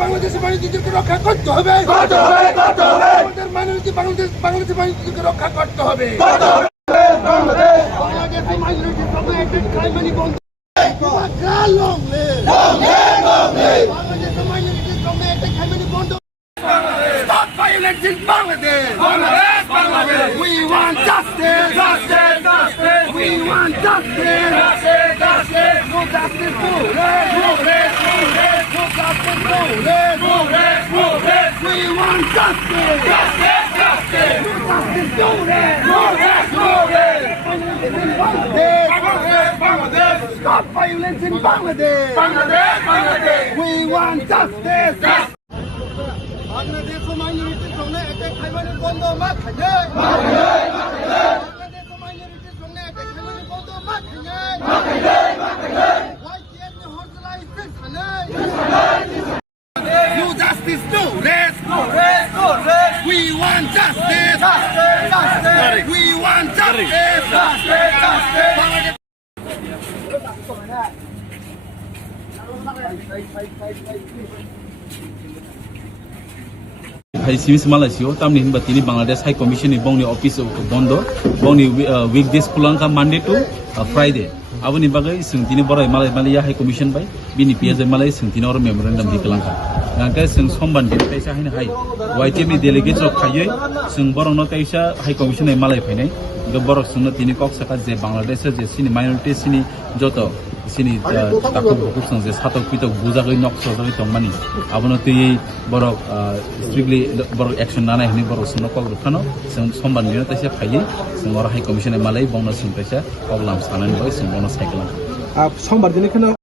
বাংলাদেশের বাণিজ্যকে রক্ষা করতে হবে বাংলাদেশের বাণিজ্যকে রক্ষা করতে হবে বাংলাদেশের মাইনরিটি প্রবলেমেটিক ক্রাইম বন্ধ long live বাংলাদেশের মাইনরিটি প্রবলেমেটিক ক্রাইম বন্ধ Stop violence in Bangladesh! Bangladesh! We want justice! We want justice! No justice, no rest! No justice, no rest! We want justice! No justice, no rest! Bangladesh! Stop violence in Bangladesh! We want justice! Bangladesh মাইনরিটির জন্য একটা খাইবানি বন্ধ মা খাইয়ে বাংলাদেশ মাইনরিটির জন্য একটা খাইবানি বন্ধ মা খাইয়ে ওয়াইটিএস নে হরজলাই সিসালাই No justice, no rest. We want justice. We want justice. Simis Malaysia, tamni himba tini Bangladesh High Commission ibong ni office bondo, bong ni weekdays pulang ka Monday to Friday. Abang ni bagai sing tini borai Malaysia High Commission bai, bini PSA Malaysia sing tini orang memorandum di kelangka. Ngangkai sing somban di kaisa hina hai. YTM delegates of kayoi sing borong no kaisa High Commission ai Malaysia pai nai. Ga borok sing no tini kok sakat je Bangladesh je sini minority sini joto sini takut hukum sang je satu pitok buza kai nok so kai tongmani. Abang no tini borok strictly borok action nana hini borok sing no kok rukhano sing somban ni no taisa kayoi sing borok High Commission ai Malaysia bong no sing taisa kok lam sanan boy sing bong no cycle. Sombar dini kana